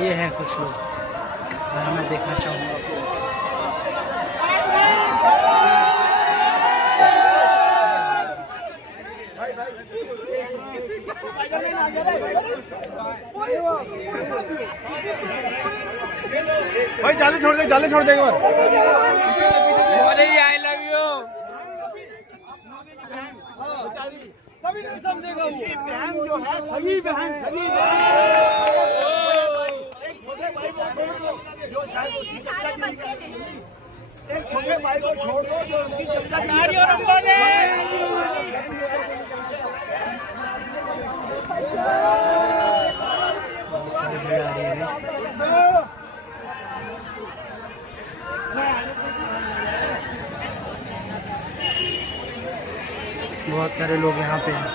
ये हैं कुछ लोग, मैं देखना चाहूँगा आपको। भाई जाले छोड़ दे एक बार। I love you. कभी नहीं समझेगा वो बहन जो है, सगी बहन एक छोटे भाई को छोड़ दो जो शायद उसकी चर्चा की नहीं, एक छोटे भाई को छोड़ दो जो उनकी चर्चा की। बहुत सारे लोग यहाँ पे हैं।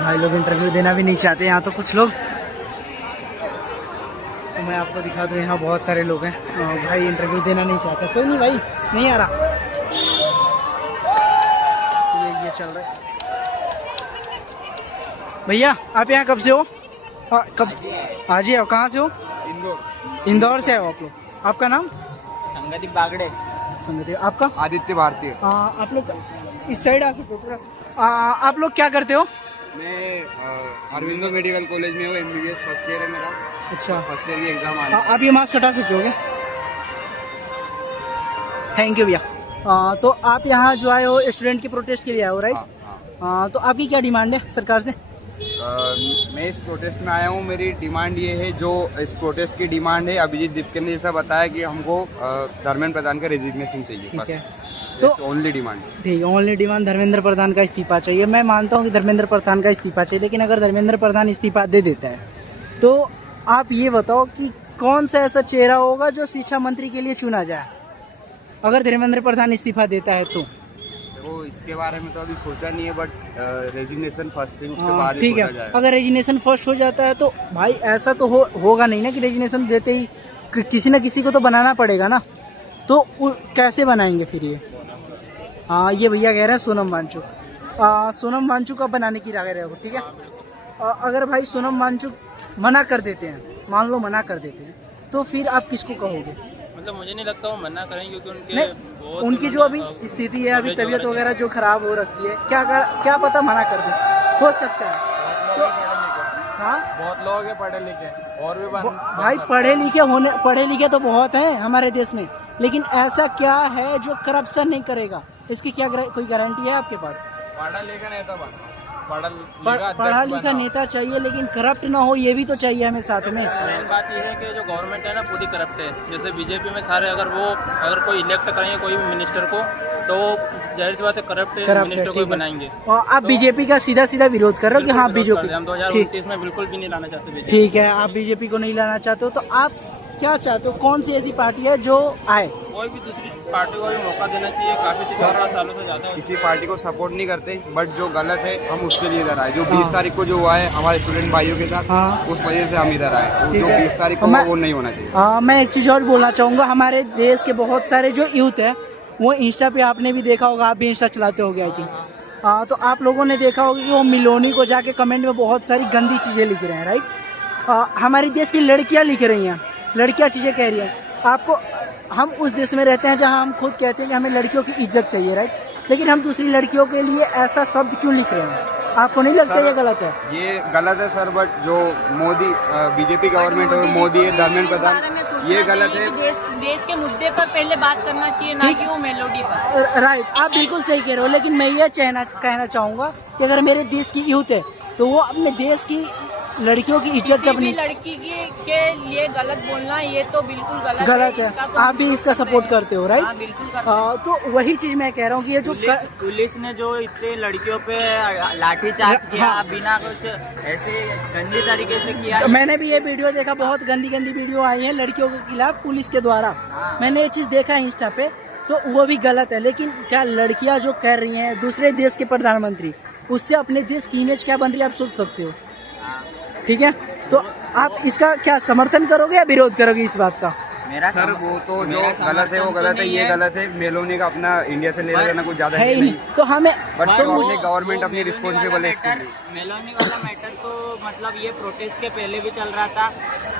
भाई लोग इंटरव्यू देना भी नहीं चाहते यहाँ तो कुछ लोग। तो मैं आपको दिखा दूँ, यहाँ बहुत सारे लोग हैं। भाई इंटरव्यू देना नहीं चाहता। कोई नहीं भाई, नहीं आ रहा। ये चल रहा है। भैया आप यहाँ कब से हो? कब से? आज ही हो? कहाँ से हो? इंदौर से हो आप लोग। आपका नाम? संगदीप बागड़े। संगदीप। आपका? आदित्य भारतीय। आप लोग इस साइड आ सकते हो थोड़ा। आप लोग क्या करते हो? मैं अरविंदो मेडिकल कॉलेज में हूँ, MBBS फर्स्ट ईयर है मेरा। अच्छा, फर्स्ट ईयर की एग्जाम आ रही है। आप ये मास्क हटा सकते हो क्या? थैंक यू भैया। तो आप यहाँ जो आए हो स्टूडेंट की प्रोटेस्ट के लिए आए हो, राइट? तो आपकी क्या डिमांड है सरकार से? मैं इस प्रोटेस्ट में आया हूँ। मेरी डिमांड ये है, जो इस प्रोटेस्ट की डिमांड है, अभिजीत दीपके ने जैसा बताया कि हमको धर्मेंद्र प्रधान का रेजिग्नेशन चाहिए। ठीक है, तो ओनली डिमांड। ठीक, ओनली डिमांड धर्मेंद्र प्रधान का इस्तीफा चाहिए। मैं मानता हूँ कि धर्मेंद्र प्रधान का इस्तीफा चाहिए, लेकिन अगर धर्मेंद्र प्रधान इस्तीफा दे देता है तो आप ये बताओ कि कौन सा ऐसा चेहरा होगा जो शिक्षा मंत्री के लिए चुना जाए अगर धर्मेंद्र प्रधान इस्तीफा देता है तो? वो इसके बारे में तो अभी सोचा नहीं है, बट रेजिग्नेशन फर्स्ट थिंग, उसके बाद ठीक है। अगर रेजिग्नेशन फर्स्ट हो जाता है तो भाई ऐसा तो होगा नहीं ना कि रेजिग्नेशन देते ही किसी न किसी को तो बनाना पड़ेगा ना। तो कैसे बनाएंगे फिर ये? हाँ, ये भैया कह रहे हैं सोनम वांगचुक। सोनम वांगचुक का बनाने की रह रहे हो, ठीक है? अगर भाई सोनम वांगचुक मना कर देते हैं, मान लो मना कर देते हैं, तो फिर आप किसको कहोगे? मतलब मुझे नहीं लगता वो मना करेंगे, क्योंकि उनकी जो अभी स्थिति है, अभी तबीयत वगैरह जो खराब हो रखी है, क्या पता मना कर दे, हो सकता है। तो हाँ, बहुत लोग हैं पढ़े लिखे और भी भाई पढ़े लिखे तो बहुत हैं हमारे देश में, लेकिन ऐसा क्या है जो करप्शन नहीं करेगा? इसकी क्या कोई गारंटी है आपके पास? पढ़ा लिखा नेता पढ़ा लिखा नेता चाहिए, लेकिन करप्ट ना हो, ये भी तो चाहिए हमें साथ में। मेन बात ये है कि जो गवर्नमेंट है ना पूरी करप्ट है। जैसे बीजेपी में सारे अगर कोई इलेक्ट करेंगे कोई भी मिनिस्टर को, तो जाहिर सी बात है करप्ट मिनिस्टर को बनाएंगे। और आप बीजेपी का सीधा विरोध कर रहे हो कि हाँ बीजेपी? हम 2029 में बिल्कुल भी नहीं लाना चाहते। ठीक है, आप बीजेपी को नहीं लाना चाहते हो, तो आप क्या चाहते हो? कौन सी ऐसी पार्टी है जो आए? कोई भी दूसरी पार्टी को भी मौका देना चाहिए। काफी 4 सालों से ज्यादा किसी पार्टी को सपोर्ट नहीं करते, बट जो गलत है हम उसके लिए इधर आए। जो 20 तारीख को जो हुआ है हमारे स्टूडेंट भाइयों के साथ, उस वजह से हम इधर आए। जो 20 तारीख को वो नहीं होना चाहिए। मैं एक चीज और बोलना चाहूँगा, हमारे देश के बहुत सारे जो यूथ है वो इंस्टा पे, आपने भी देखा होगा, आप भी इंस्टा चलाते हो गया आई थिंक, तो आप लोगों ने देखा होगा कि वो मिलोनी को जाके कमेंट में बहुत सारी गंदी चीजें लिख रहे हैं, राइट? हमारे देश की लड़कियां लिख रही हैं, लड़कियां चीजें कह रही हैं। आपको, हम उस देश में रहते हैं जहां हम खुद कहते हैं कि हमें लड़कियों की इज्जत चाहिए, राइट? लेकिन हम दूसरी लड़कियों के लिए ऐसा शब्द क्यों लिख रहे हैं? आपको नहीं लगता ये गलत है? ये गलत है सर, बट जो मोदी बीजेपी गवर्नमेंट और मोदी है, धर्मेंद्र प्रधान, ये गलत है। देश के मुद्दे पर पहले बात करना चाहिए, ना कि वो मेलोडी पर। राइट, आप बिल्कुल सही कह रहे हो, लेकिन मैं ये कहना चाहूँगा कि अगर मेरे देश की यूथ है तो वो अपने देश की लड़कियों की इज्जत जब नहीं, लड़की के लिए गलत बोलना ये तो बिल्कुल गलत है। तो आप भी इसका सपोर्ट करते हो, राइट? बिल्कुल। तो वही चीज मैं कह रहा हूँ कि ये जो पुलिस ने जो इतने लड़कियों पे लाठीचार्ज किया, बिना कुछ ऐसे गंदी तरीके से किया। मैंने भी ये वीडियो देखा, बहुत गंदी वीडियो आई है लड़कियों के खिलाफ पुलिस के द्वारा। मैंने ये चीज देखा है इंस्टा पे, तो वो भी गलत है। लेकिन क्या लड़कियां जो कर रही हैं, दूसरे देश के प्रधानमंत्री, उससे अपने देश की इमेज क्या बन रही है आप सोच सकते हो, ठीक है? तो आप इसका क्या समर्थन करोगे या विरोध करोगे इस बात का? मेरा सर वो तो जो गलत है वो गलत है, ये गलत है। मेलोनी का अपना इंडिया से ले लेना कुछ ज्यादा है है ही नहीं, नहीं। तो हमें बट तो अपने गवर्नमेंट अपनी रिस्पॉन्सिबल है इसके लिए। मेलोनी वाला मैटर तो मतलब ये प्रोटेस्ट के पहले भी चल रहा था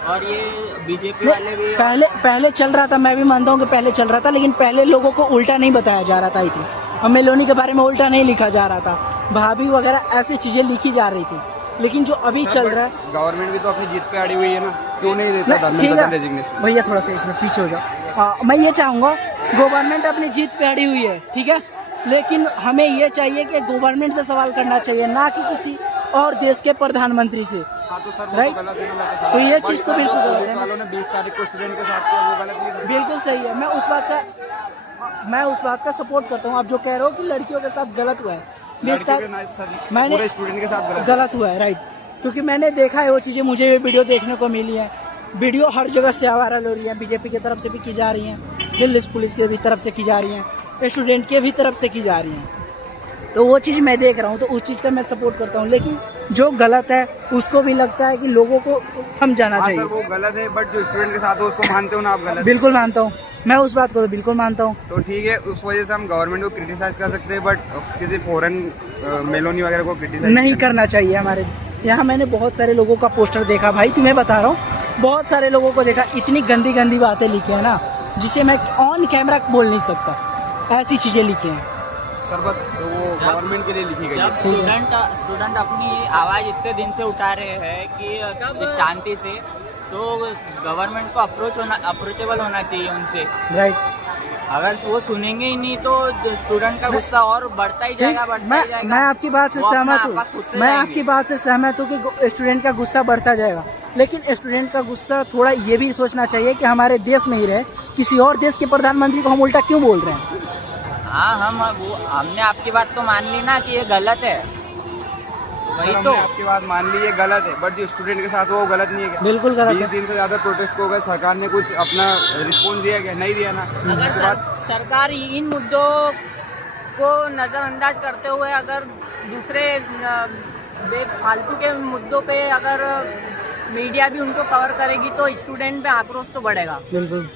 और ये बीजेपी वाले भी पहले चल रहा था, मैं भी मानता हूँ कि पहले चल रहा था, लेकिन पहले लोगों को उल्टा नहीं बताया जा रहा था। आई थिंक और मेलोनी के बारे में उल्टा नहीं लिखा जा रहा था, भाभी वगैरह ऐसी चीजें लिखी जा रही थी। लेकिन जो अभी चल रहा है, गवर्नमेंट भी तो अपनी जीत पे अड़ी हुई है ना, क्यों नहीं देता ठीक है रेजिग्नेशन? भैया थोड़ा सा एक मिनट पीछे हो जाओ। मैं ये चाहूँगा गवर्नमेंट अपनी जीत पे अड़ी हुई है, ठीक है, लेकिन हमें ये चाहिए कि गवर्नमेंट से सवाल करना चाहिए, ना कि किसी और देश के प्रधानमंत्री से। हाँ तो सर वो राइट, तो गलत है ना, तो ये चीज़ तो बिल्कुल गलत है। वालों ने 20 तारीख को स्टूडेंट के साथ किया, वो गलत नहीं है। बिल्कुल सही है, मैं उस बात का सपोर्ट करता हूँ। आप जो कह रहे हो कि लड़कियों के साथ गलत हुआ है, 20 तारीख मैंने पूरे स्टूडेंट के साथ गलत हुआ है, राइट, क्योंकि मैंने देखा है वो चीज़ें, मुझे ये वीडियो देखने को मिली है। वीडियो हर जगह से वायरल हो रही है, बीजेपी की तरफ से भी की जा रही हैं, दिल्ली पुलिस की भी तरफ से की जा रही हैं, स्टूडेंट के भी तरफ से की जा रही हैं। तो वो चीज़ मैं देख रहा हूँ, तो उस चीज़ का मैं सपोर्ट करता हूँ। लेकिन जो गलत है उसको भी लगता है कि लोगों को थम जाना चाहिए। सर वो गलत है, बट जो स्टूडेंट के साथ हो उसको मानते हो ना आप गलत? बिल्कुल मानता हूँ, मैं उस बात को तो बिल्कुल मानता हूँ। तो ठीक है, उस वजह से हम गवर्नमेंट को क्रिटिसाइज कर सकते हैं, बट किसी फॉरेन मेलोनी वगैरह को क्रिटिसाइज नहीं करना चाहिए। हमारे यहाँ मैंने बहुत सारे लोगों का पोस्टर देखा भाई, तुम्हें बता रहा हूँ, बहुत सारे लोगों को देखा, इतनी गंदी गंदी बातें लिखी है ना, जिसे मैं ऑन कैमरा बोल नहीं सकता, ऐसी चीज़ें लिखी हैं। सर बस तो वो गवर्नमेंट के लिए लिखी गई है। जब स्टूडेंट अपनी आवाज इतने दिन से उठा रहे हैं कि शांति से, तो गवर्नमेंट को अप्रोचेबल होना चाहिए उनसे। राइट, अगर वो सुनेंगे ही नहीं तो स्टूडेंट का गुस्सा और बढ़ता ही जाएगा, मैं आपकी बात से सहमत हूँ, मैं आपकी बात से सहमत हूँ कि स्टूडेंट का गुस्सा बढ़ता जाएगा, लेकिन स्टूडेंट का गुस्सा थोड़ा ये भी सोचना चाहिए कि हमारे देश में ही रहे, किसी और देश के प्रधानमंत्री को हम उल्टा क्यों बोल रहे हैं। हाँ, हमने आपकी बात तो मान ली ना कि ये गलत है, वही तो आपकी बात मान ली ये गलत है, बट जो स्टूडेंट के साथ वो गलत नहीं है क्या? बिल्कुल गलत है। 20 दिन से ज्यादा प्रोटेस्ट हो गए, सरकार ने कुछ अपना रिस्पॉन्स दिया क्या? नहीं दिया ना। अगर सरकार इन मुद्दों को नजरअंदाज करते हुए अगर दूसरे फालतू के मुद्दों पे अगर मीडिया भी उनको कवर करेगी तो स्टूडेंट में आक्रोश तो बढ़ेगा। बिल्कुल।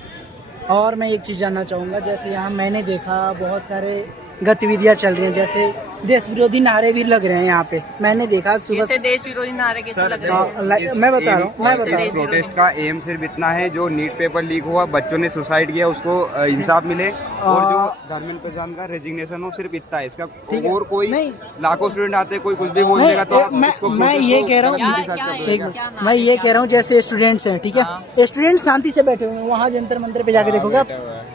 और मैं एक चीज़ जानना चाहूँगा, जैसे यहाँ मैंने देखा बहुत सारे गतिविधियाँ चल रही हैं, जैसे देश विरोधी नारे भी लग रहे हैं यहाँ पे, मैंने देखा सुबह से। देश विरोधी नारे कैसे लग रहे हैं? मैं बता रहा हूँ, इस प्रोटेस्ट का एम सिर्फ इतना है, जो नीट पेपर लीक हुआ, बच्चों ने सुसाइड किया, उसको इंसाफ मिले, और जो धर्मेंद्र प्रधान का रेजिग्नेशन हो, सिर्फ इतना है इसका। और कोई लाखों स्टूडेंट आते, कोई कुछ भी बोल देगा तो मैं ये कह रहा हूँ, मैं ये कह रहा हूँ, जैसे स्टूडेंट्स हैं, ठीक है, स्टूडेंट शांति से बैठे हुए हैं, वहाँ जंतर मंतर पे जाके देखोगे आप,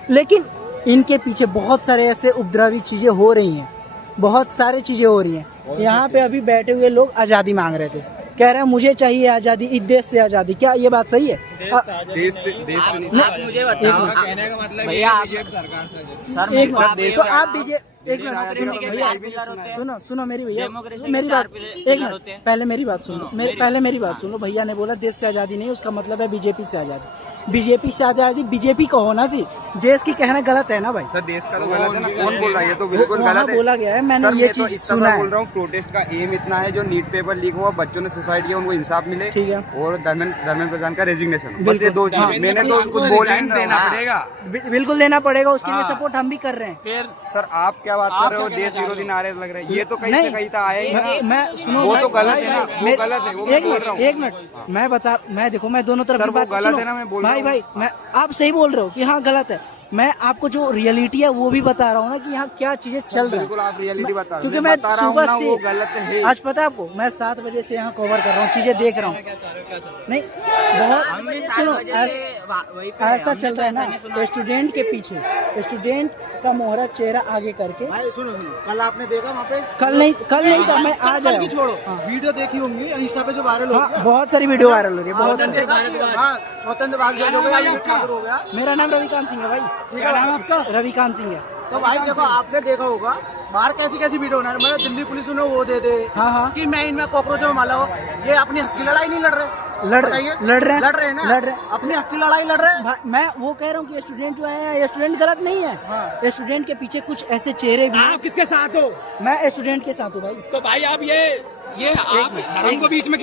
लेकिन इनके पीछे बहुत सारे ऐसे उपद्रवी चीजें हो रही हैं, बहुत सारी चीजें हो रही हैं। यहाँ पे अभी बैठे हुए लोग आज़ादी मांग रहे थे, कह रहे हैं मुझे चाहिए आज़ादी, इस देश से आज़ादी। क्या ये बात सही है? देश से आप मुझे बताओ, भैया सर एक मिनट, तो आप बीजेपी, एक मिनट सुनो मेरी भैया, मेरी बात, एक मिनट पहले मेरी बात सुनो, पहले मेरी बात सुनो। भैया ने बोला देश से आज़ादी नहीं, उसका मतलब है बीजेपी से आज़ादी। बीजेपी से आज़ादी बीजेपी को होना, फिर देश की कहना गलत है ना भाई। सर देश का तो गलत है ना, कौन बोल रहा है? ये तो बिल्कुल गलत है, बोला गया है, मैंने ये चीज सुना है। बोल रहा हूँ प्रोटेस्ट का एम इतना है, जो नीट पेपर लीक हुआ, बच्चों ने सुसाइड किया, उनको इंसाफ मिले, ठीक है, और धर्मेंद्र प्रधान का रेजिग्नेशन, बस ये दो चीज। मैंने तो कुछ बोल ही देना पड़ेगा, बिल्कुल देना पड़ेगा, उसके लिए सपोर्ट हम भी कर रहे हैं। फिर सर आप क्या बात कर रहे हो? देश विरोधी नारे लग रहे हैं, ये तो कहीं से कहीं तो आया ही नहीं। मैं सुनो, वो तो गलत है ना, वो गलत है, वो मैं बोल रहा हूँ। एक मिनट, मैं देखो, मैं दोनों तरफ की बात गलत है ना, मैं बोल रहा हूँ भाई, मैं आप सही बोल रहे हो कि हाँ गलत है, मैं आपको जो रियलिटी है वो भी बता रहा हूँ ना कि यहाँ क्या चीजें चल रही है। बिल्कुल आप रियलिटी बता रहे हो, क्योंकि मैं सुबह से गलत है। आज पता है आपको, मैं 7 बजे से यहाँ कवर कर रहा हूँ, चीजें देख रहा हूँ। नहीं बहुत सुनो, ऐसा चल रहा है ना, स्टूडेंट के पीछे, स्टूडेंट का मोहरा चेहरा आगे करके। सुनो, कल आपने देखा वहाँ पे? कल नहीं था, मैं आज आया। छोड़ो, वीडियो देखी होंगी इंस्टा पे जो वायरल हो गया। बहुत सारी वीडियो वायरल हो रही है, बहुत सारी। स्वतंत्र भारत हो गया। मेरा नाम रविकांत सिंह है भाई। क्या नाम आपका? रविकांत सिंह है। तो भाई देखो, आपने देखा होगा बाहर कैसी वीडियो बना रहे, दिल्ली पुलिस उन्हें वो दे दे कि मैं इनमें कॉकरोच में माला हो। ये अपनी हक की लड़ाई नहीं लड़ रहे, लड़ रहे हैं ना, लड़ रहे, अपनी हक की लड़ाई लड़ रहे हैं। मैं वो कह रहा हूँ कि स्टूडेंट जो है, स्टूडेंट गलत नहीं है, स्टूडेंट के पीछे कुछ ऐसे चेहरे भी। आप किसके साथ हो? मैं स्टूडेंट के साथ हूँ भाई। तो भाई आप ये आप धर्म को बीच में